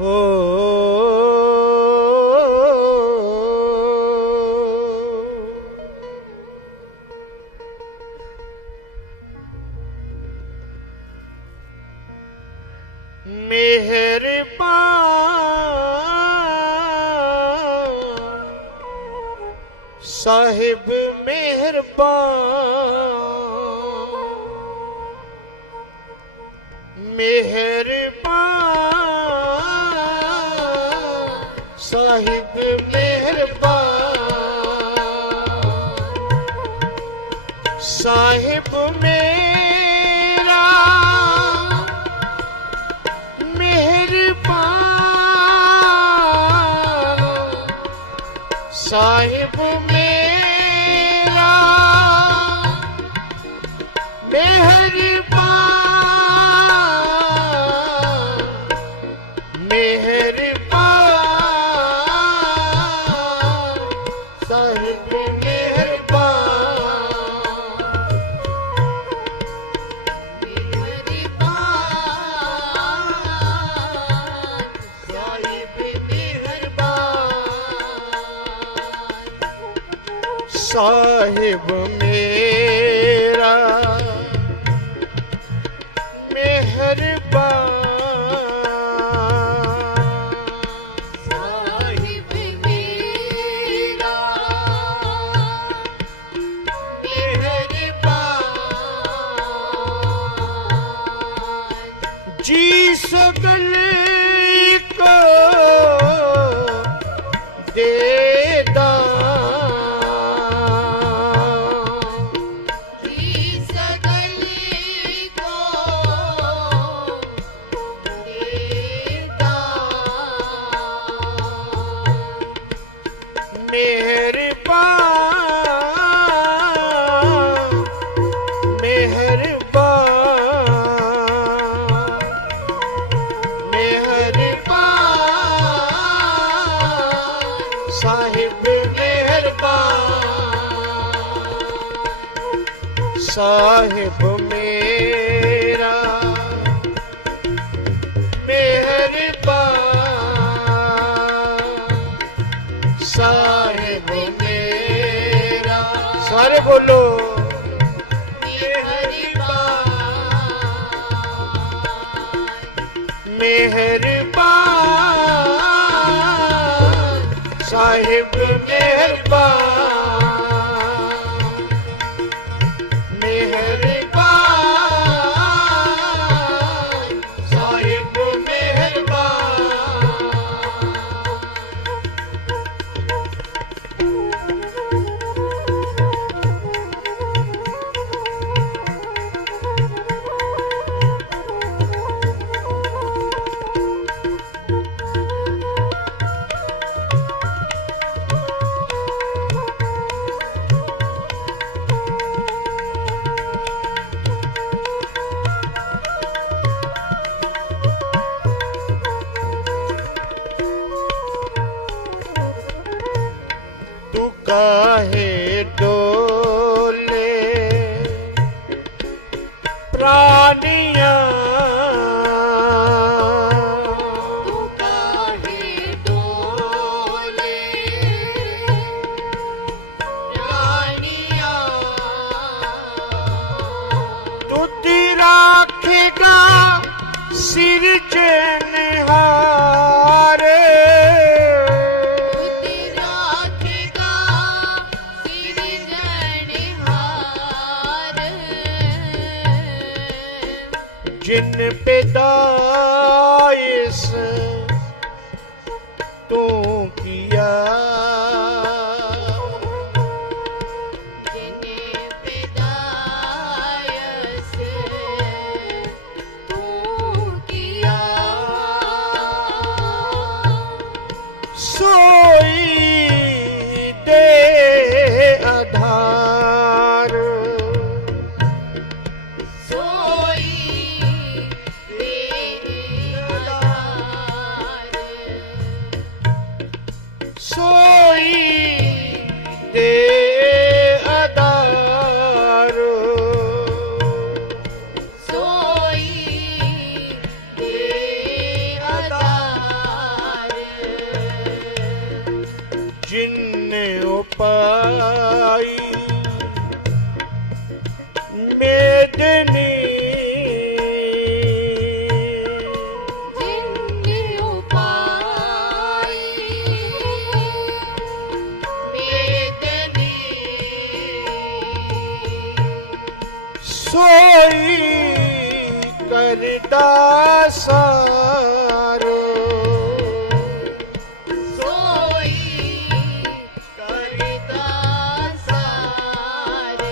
ਹੋ ਮਿਹਰਬਾਨ ਸਾਹਿਬ ਮਿਹਰਬਾਨ ਮਿਹਰਬਾਨ। ਸਾਹਿਬ ਮੇਰਾ ਮਿਹਰਬਾਨ। ਸਾਹਿਬ ਮੇਰਾ ਮਿਹਰਬਾਨ। ਸਾਹਿਬ ਮੇਰਾ ਮਿਹਰਬਾਨ ਜੀ ਸਗਲ ਪਾ ਮਿਹਰਬਾਨ ਮਿਹਰਬਾਨ ਪਾ ਸਾਹਿਬ ਮਿਹਰਬਾਨ ਸਾਹਿਬ ਪ੍ਰਾਨੀਆਂ ਤੂੰ ਤੀ ਰਾਖੇਗਾ ਸਿਰ ਜਿਨ ਪੈਦਾਇਸ ਤੂੰ ਕੀਆ। ਸੋਈ ਸੋਈ ਕਰਦਾ ਸਾਰ। ਸੋਈ ਕਰਦਾ ਸਾਰ।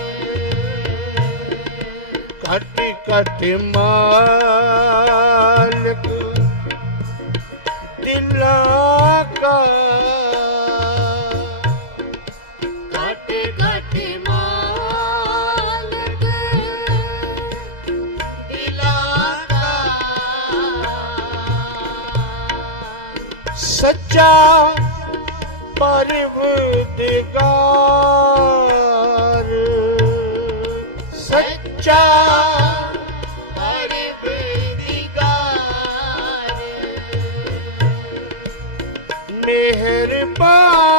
ਘਟ ਘਟ ਮਾਲਕ ਦਿਲਾਂ ਕਾ ਸੱਚਾ ਪਰਵਦਗਾਰ ਸੱਚਾ ਮਿਹਰਬਾਨ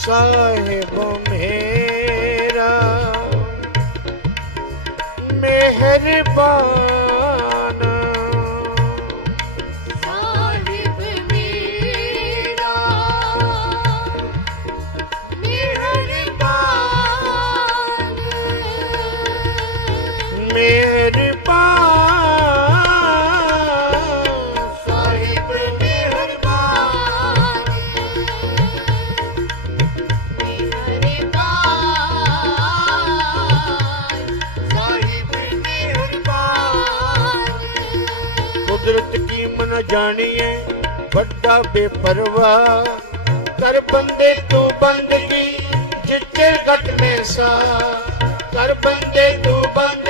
ਸਾਹਿਬ ਮੇਰਾ ਮਿਹਰਬਾਨ ਬੇਪਰਵਾਹ ਕਰ ਬੰਦੇ ਤੂੰ ਬੰਦਗੀ ਜਿੱਤੇ ਘਟ ਮੈਂ ਕਰ ਬੰਦੇ ਤੂੰ ਬੰਦ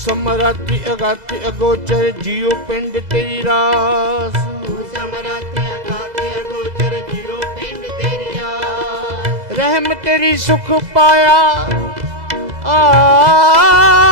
ਸਮਰਾਤੀ ਅਗਾਤੀ ਅਗੋਚਰ ਜੀਉ ਪਿੰਡ ਤੇਰੀ ਰਾਸ। ਰਹਿਮ ਤੇਰੀ ਸੁਖ ਪਾਇਆ। ਆ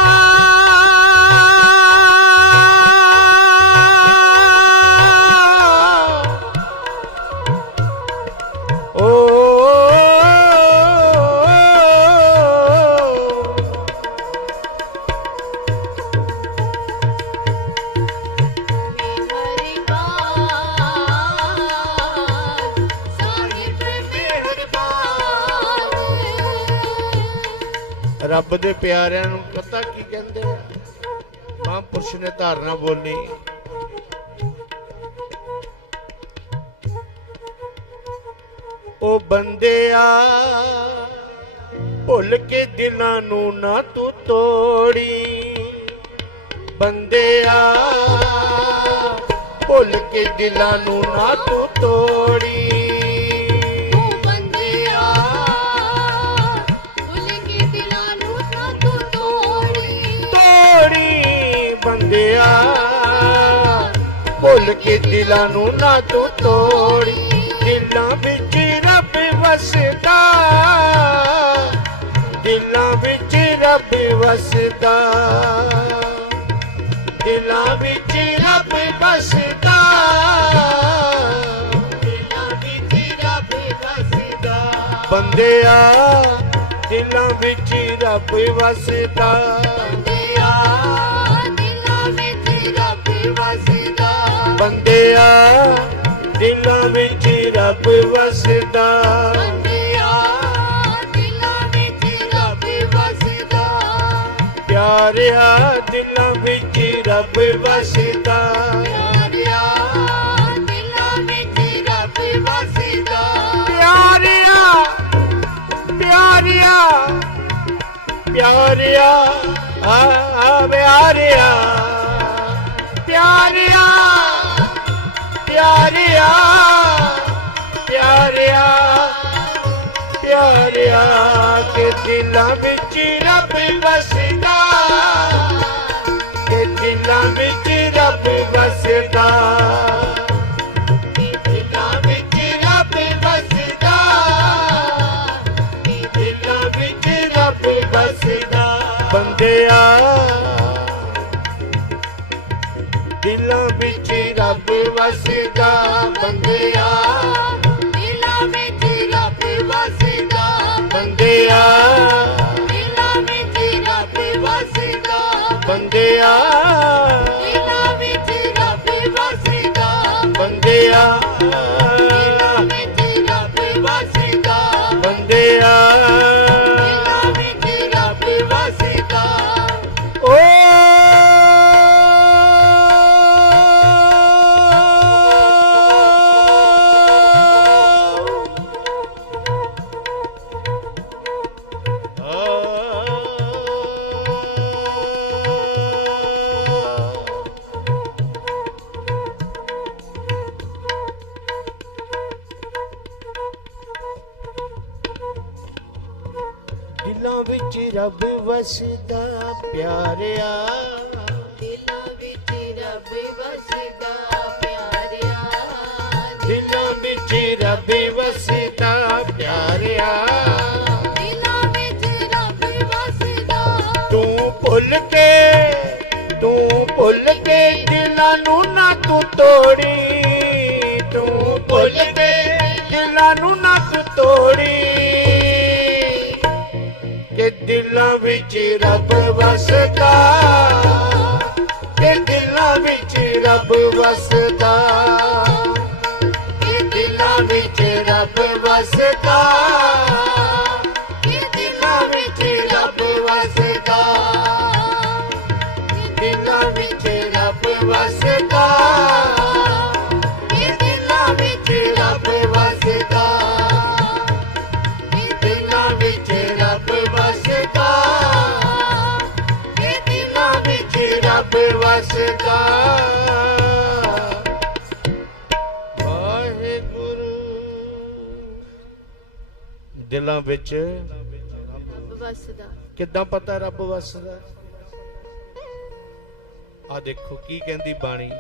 ਦੇ ਪਿਆਰਿਆਂ ਨੂੰ ਪਤਾ ਕੀ ਕਹਿੰਦੇ ਆ? ਮਹਾਂਪੁਰਸ਼ ਨੇ ਧਾਰਨਾ ਬੋਲੀ। ਉਹ ਬੰਦਿਆ ਭੁੱਲ ਕੇ ਦਿਲਾਂ ਨੂੰ ਨਾ ਤੂੰ ਤੋੜੀ। ਬੰਦਿਆ ਭੁੱਲ ਕੇ ਦਿਲਾਂ ਨੂੰ ਨਾ ਤੂੰ ਤੋੜੀ ਤੋੜੀ। ਭੁੱਲ ਕੇ ਦਿਲਾਂ ਨੂੰ ਨਾ ਤੂੰ ਤੋੜੀ। ਦਿਲਾਂ ਵਿੱਚ ਰੱਬ ਵਸਦਾ। ਦਿਲਾਂ ਵਿੱਚ ਰੱਬ ਵਸਦਾ। ਦਿਲਾਂ ਵਿੱਚ ਰੱਬ ਵਸਦਾ। ਦਿਲਾਂ ਵਿੱਚ ਰੱਬ ਵਸਦਾ। ਬੰਦਿਆ, ਦਿਲਾਂ ਵਿੱਚ ਰੱਬ ਵਸਦਾ। ਬੰਦਿਆ ਦਿਲਾਂ ਵਿੱਚ ਰੱਬ ਵਸਦਾ। ਪਿਆਰਿਆ ਦਿਲਾਂ ਵਿੱਚ ਰੱਬ ਵਸਦਾ। ਪਿਆਰਿਆ ਪਿਆਰਿਆ ਪਿਆਰਿਆ ਆ ਪਿਆਰਿਆ। ਪਿਆਰਿਆ। ਪਿਆਰਿਆ ਪਿਆਰਿਆ ਪਿਆਰਿਆ ਕੇ ਦਿਲਾਂ ਵਿੱਚ ਰੱਬ ਵਸਦਾ ਦਿਲਾਂ ਵਿੱਚ ਰੱਬ ਵਸਦਾ ਪਿਆਰਿਆ। ਦਿਲਾਂ ਵਿੱਚ ਰੱਬ ਵਸਦਾ ਪਿਆਰਿਆ। ਦਿਲਾਂ ਵਿੱਚ ਰੱਬ ਵਸਦਾ ਪਿਆਰਿਆ। ਦਿਲਾਂ ਵਿੱਚ ਰੱਬ ਵਸਦਾ। ਤੂੰ ਭੁੱਲ ਕੇ ਤੂੰ ਭੁੱਲ ਕੇ ਦਿਲਾਂ ਨੂੰ ਨਾ ਤੂੰ ਤੋੜੀ। ਵਿੱਚ ਰੱਬ ਵਸਦਾ। ਕਿ ਦਿਲਾਂ ਵਿੱਚ ਰੱਬ ਵਸਦਾ। ਕਿ ਦਿਲਾਂ ਵਿੱਚ ਰੱਬ ਵਸਦਾ। ਕਿ ਦਿਲਾਂ ਵਿੱਚ ਰੱਬ ਵਸਦਾ। ਦਿਲਾਂ ਵਿੱਚ ਰੱਬ ਵਸਦਾ। ਦਿਲਾਂ ਵਿੱਚ ਰੱਬ ਵਸਦਾ। ਕਿੱਦਾਂ ਪਤਾ ਰੱਬ ਵਸਦਾ? ਆ ਦੇਖੋ ਕੀ ਕਹਿੰਦੀ ਬਾਣੀ।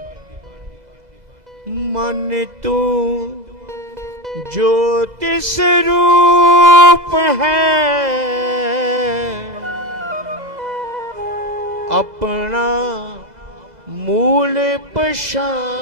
ਮਨ ਤੂੰ ਜੋਤਿ ਸਰੂਪ ਹੈ ਆਪਣਾ ਮੂਲ ਪਛਾਨ